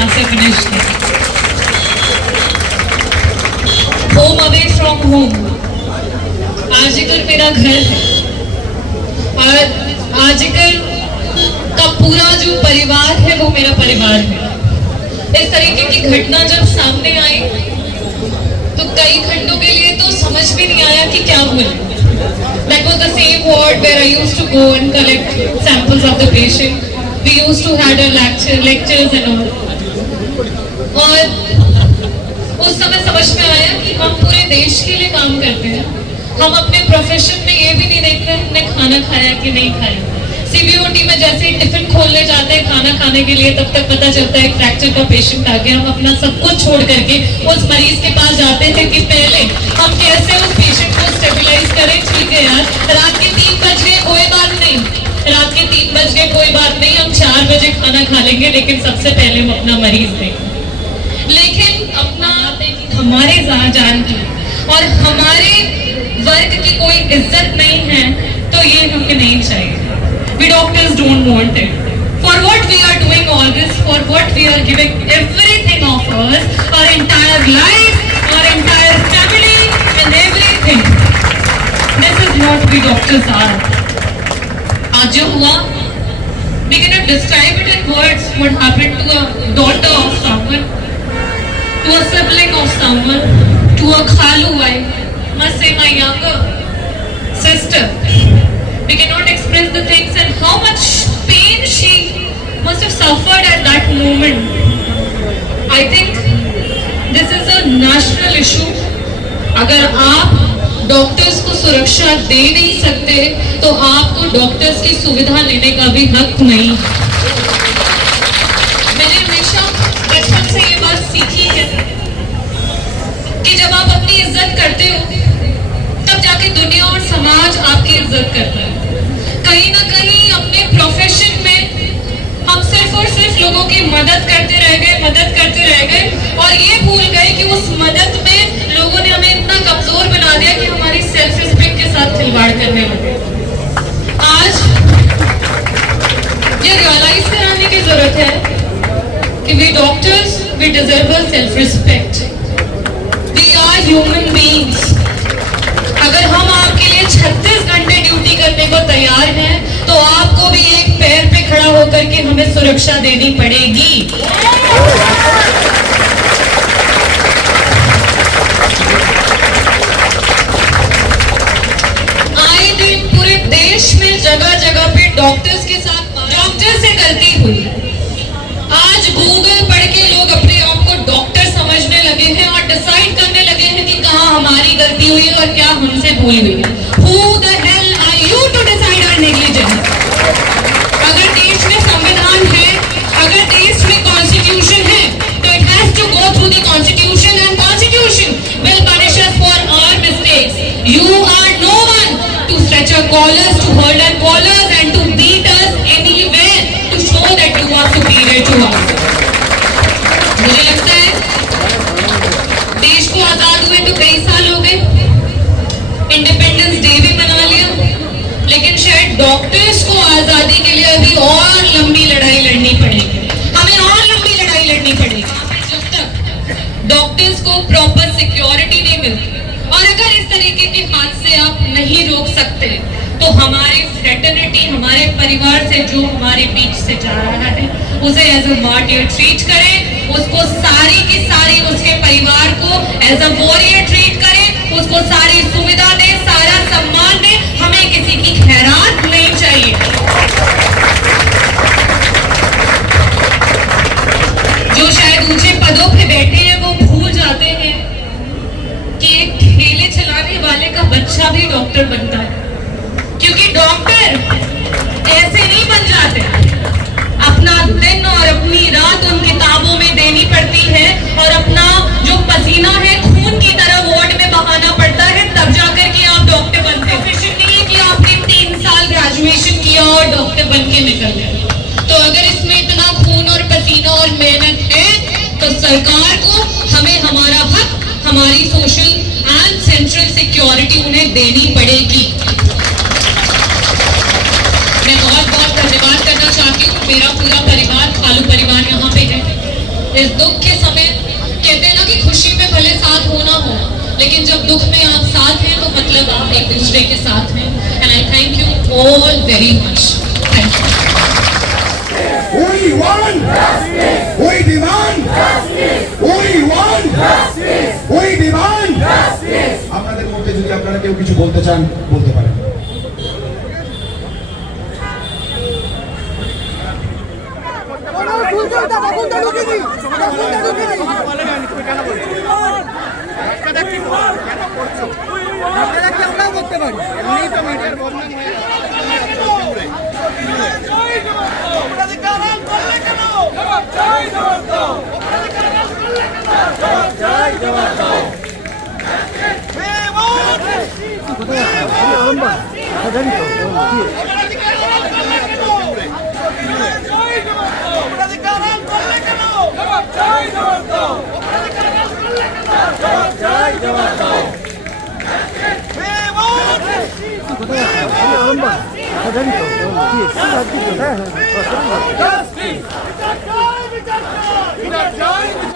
यहाँ से फिनिश किया। Home away from home, RG Kar मेरा घर है और आर्जिकर का पूरा जो परिवार है वो मेरा परिवार है। इस तरीके की घटना जब सामने आई तो कई घंटों के लिए तो समझ भी नहीं आया कि क्या बोले। That was the same ward where I used to go and collect samples of the patient. We used to had a lectures and all. और उस समय समझ में आया कि हम पूरे देश के लिए काम करते हैं। हम अपने प्रोफेशन में ये भी नहीं देख रहे हमने खाना खाया कि नहीं खाया। सीबीओटी में जैसे ही टिफिन खोलने जाते हैं खाना खाने के लिए, तब तक पता चलता है फ्रैक्चर का पेशेंट आ गया। हम अपना सब कुछ छोड़ करके उस मरीज के पास जाते थे कि पहले हम कैसे उस पेशेंट को स्टेबलाइज करें। ठीक है यार, रात के 3 बज गए कोई बात नहीं, रात के 3 बज गए कोई बात नहीं, हम 4 बजे खाना खा लेंगे, लेकिन सबसे पहले हम अपना मरीज देखें। लेकिन अपना हमारे जान की और हमारे वर्ग की कोई इज्जत नहीं है, तो ये हमें नहीं चाहिए। We doctors don't want it. For what we are doing all this, for what we are giving everything of us, our entire life, our entire family and everything. This is what we doctors are. आज जो हुआ, we cannot describe it in words. What happened to a daughter of someone, to a sibling of someone, to a khalu wife, must say my younger sister. We cannot express the things and how much pain she must have suffered at that moment. I think this is a national issue. अगर आप doctors को सुरक्षा दे नहीं सकते तो आपको doctors की सुविधा लेने का भी हक नहीं। मैंने हमेशा बचपन से ये बात सीखी है कि जब आप अपनी इज्जत करते हो तब जाके दुनिया और समाज आपकी इज्जत करता है। कहीं ना कहीं अपने प्रोफेशन में हम सिर्फ और सिर्फ लोगों की मदद करते रह गए और ये भूल गए कि उस मदद में लोगों ने हमें इतना कमजोर बना दिया कि हमारी सेल्फ रिस्पेक्ट के साथ खिलवाड़ करने लगे। आज ये रियलाइज कराने की जरूरत है कि we doctors we deserve self respect. We are human beings. अगर हम आपके लिए 36 घंटे ड्यूटी करने को तैयार हैं तो आपको भी एक पैर पे खड़ा होकर के हमें सुरक्षा देनी पड़ेगी। आए दिन पूरे देश में जगह जगह पे डॉक्टर्स के साथ डॉक्टर से गलती हुई। आज गूगल पढ़ के लोग अपने आप को डॉक्टर समझने लगे हैं और डिसाइड करने लगे हैं कि कहाँ हमारी गलती हुई है और क्या हमसे भूल हुई है। Who the hell are you to decide our negligence? अगर देश में संविधान है, अगर देश में कॉन्स्टिट्यूशन है, तो it has to go through the constitution and constitution will punish us for our mistakes. You are no one to stretch our collars, to hold our collars and to beat us anywhere to show that you are superior to us. मुझे लगता है देश को आजाद हुए तो कई साल हो गए, इंडिपेंडेंस डे भी मना लिया, लेकिन शायद डॉक्टर्स को आजादी के लिए अभी और लंबी लड़ाई लड़नी पड़ेगी। हमें और लंबी लड़ाई लड़नी पड़ेगी जब तक डॉक्टर्स को प्रॉपर सिक्योरिटी नहीं मिलती। और अगर इस तरीके के हादसे आप नहीं रोक सकते तो हमारे फ्रेटर्निटी, हमारे परिवार से जो हमारे बीच से जा रहा है उसे एज अ मार्टियर ट्रीट करें, उसको सारी की सारी उसके परिवार को एज अ वॉरियर ट्रीट करें, उसको सारी सुविधा दें, सारा सम्मान दें। हमें किसी की खैरात नहीं चाहिए। जो शायद ऊंचे पदों पे बैठे हैं वो भूल जाते हैं कि एक ठेले चलाने वाले का बच्चा भी डॉक्टर बनता है, क्योंकि डॉक्टर ऐसे नहीं बन जाते। अपना दिन और अपनी रात उन किताबों में देनी पड़ती है और अपना जो पसीना है खून की तरह वार्ड में बहाना पड़ता है, तब जाकर के आप डॉक्टर बनते हैं। प्रोफेशन नहीं है कि आपने 3 साल ग्रेजुएशन किया और डॉक्टर बन के निकल गए। तो अगर इसमें इतना खून और पसीना और मेहनत है तो सरकार को हमें हमारा हक, हमारी सोशल एंड सेंट्रल सिक्योरिटी उन्हें देनी पड़ेगी। मैं बहुत बहुत धन्यवाद करना चाहती हूँ। मेरा पूरा परिवार, खालू परिवार यहाँ पे है। इस दुख के समय कहते हैं ना कि खुशी में भले साथ होना हो, लेकिन जब दुख में आप साथ हैं तो मतलब आप एक दूसरे के साथ हैं। And I thank you all very much. Thank you. We want justice. We demand justice. We want justice. We demand justice. আপনাদের মধ্যে যদি আপনারা কেউ কিছু বলতে চান বলতে পারেন। Justice!